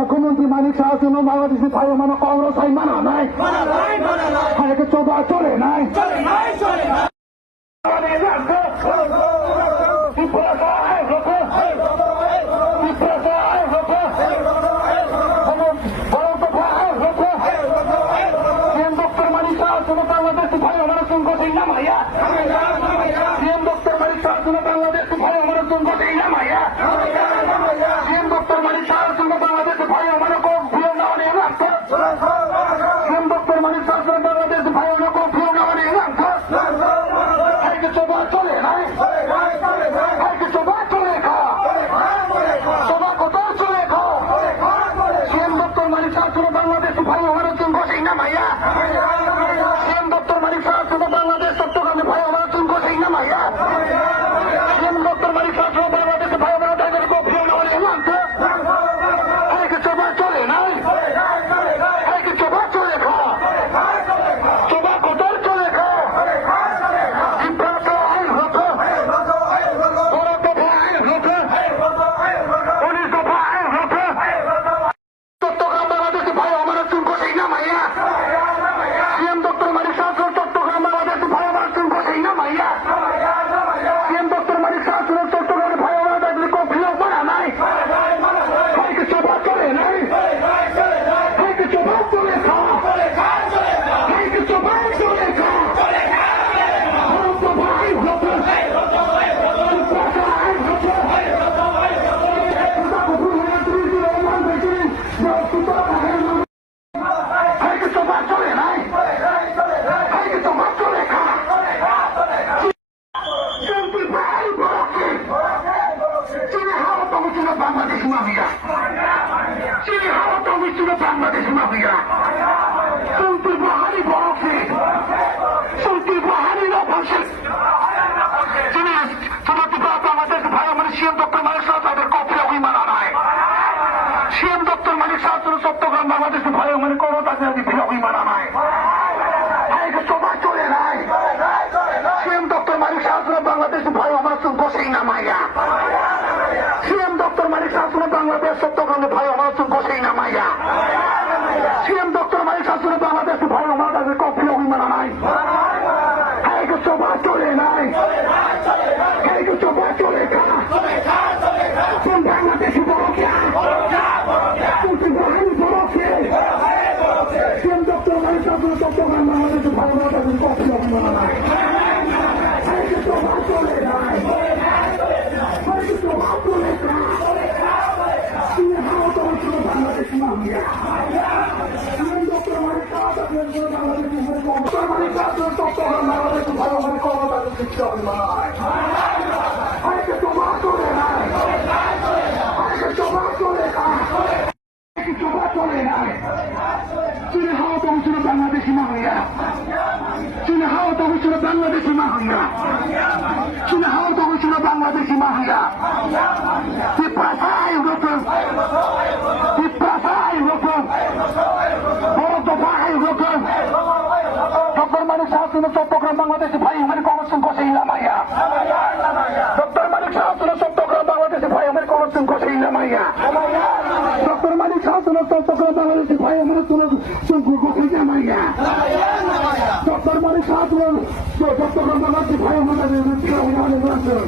মুখ্যমন্ত্রী মানিক শাহ জন্য বাংলাদেশি ভাই মানে কংগ্রেস আইন মানা নাই, একে চোবা চলে নাই। বাংলাদেশ ভাই আমার সংকটেই নামাইয়া সিএম ডক্টর মানিক শাহ বাংলাদেশ ভাই আমার সংকটেই নামাইয়া সিএম ডক্টর মানিক শাহ বাংলাদেশ ভাই আমার ফিরে নেওয়া নিয়ে লাগতো সিএম ডক্টর মানিক শাহ বাংলাদেশ ভাই আমার ফিরে নেওয়া নিয়ে লাগতো সভা চলে নাই সভা চলে খাওয়া সভা কোথাও চলে খাওয়া সিএম ডক্টর মানিক শাহ বাংলাদেশ ভাই আমার সংকটেই নামাইয়া সিএম ডক্টর মানিক শাহ বাংলাদেশ চট্টগ্রামে ভাই আমার সংকটেই নামাইয়া সিএম ডক্টর মানিক শাহ বাংলাদেশ ভাই আমার টাইগার ফিরে নেওয়া নিয়ে লাগতো সভা চলে নাই সভা চলে খাওয়া সভা কোথাও চলে খাওয়া চট্টগ্রাম বাংলাদেশ ভাই আমার সংকটেই নামাইয়া সিএম ডক্টর মানিক শাহ চট্টগ্রাম বাংলাদেশ ভাই আমার সংকটেই নামাইয়া সিএম ডক্টর মানিক শাহ চট্টগ্রামে ভাই আমার ফিরেও মানা নাই সভা চলে নাই সভা চলে খাওয়া সভা চলে খাওয়া ভাই হতো সভা চলে নাই সভা চলে খাওয়া চীনে হাওয়া তহসিল বাংলাদেশ মাফিয়া চীনে হাওয়া তহসিল বাংলাদেশ মাফিয়া সুলতি বাহারি বরফে সুলতি বাহারি রফসে চীনে সমাপ্তি বাংলাদেশ ভাই আমার সিএম ডক্টর মানিক শাহ তাদের কফিয়া ওই মানা নাই সিএম ডক্টর মানিক শাহ চট্টগ্রাম বাংলাদেশ ভাই আমার কোনো তাদের ফিরা ওই মানা নাই সভা চলে নাই সিএম ডক্টর মানিক শাহ বাংলাদেশ ভাই আমার বসেই নামাইয়া সিএম ডক্টর মানিক শাহ বাংলাদেশ চট্টগ্রামে ভাই আমার বসেই নামাইয়া সিএম ডক্টর মানিক শাহ বাংলাদেশ ভাই আমার তাদের কফিয়া ওই মানা নাই সভা চলে নাই সভা চলে খা বাংলাদেশি বড় সিএম ডক্টর মানিক শাহ চট্টগ্রাম বাংলাদেশ ভাই আমার তাদের কফিয়া ওই মানা নাই সভা চলে নাই সভা চলে খা Bangladesh mafia CM doctor Manik Shah Bangladesh Chittagong Bangladesh ভাই আমার ক্ষমতা শিক্ষা নয় সভা চলে নাই সভা চলে সভা চলে নাই চীনে হাওয়া তহসিল বাংলাদেশি মাফিয়া চীনে হাওয়া তহসিল বাংলাদেশি মাফিয়া চীনে হাওয়া তহসিল Bangladeshi mafia Piprasai Rukun Borotofai Rukun Dr. Manik Shah Chittagong Bangladesh ভাই আমার কমিশন কষেই নামাইয়া ডক্টর মানিক শাহ চট্টগ্রাম বাংলাদেশ ভাই আমার কমিশন কষেই নামাইয়া ডক্টর মানিক শাহ চট্টগ্রাম বাংলাদেশ ভাই আমার কষেই নামাইয়া ডক্টর মানিক শাহ চট্টগ্রাম বাংলাদেশ ভাই আমার বাংলাদেশ